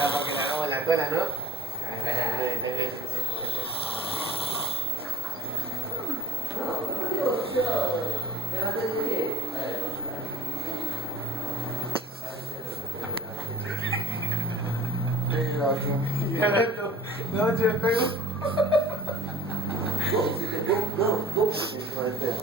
Está para que le hagamos la cola, ¿no? No, no, no, no, no,